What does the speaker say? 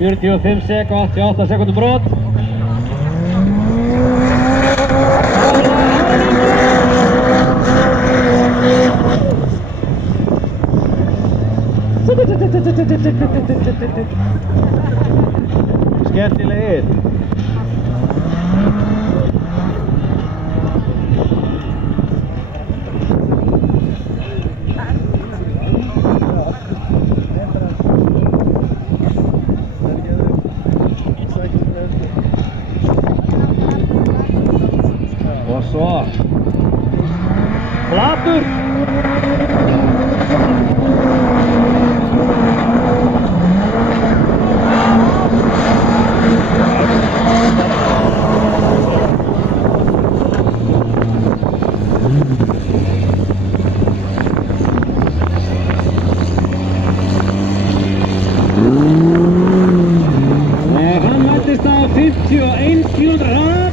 45 sek og 88 sekúndur brot. Skemmtilegir. Og svo flatur. Hann mættist á 51 km/h.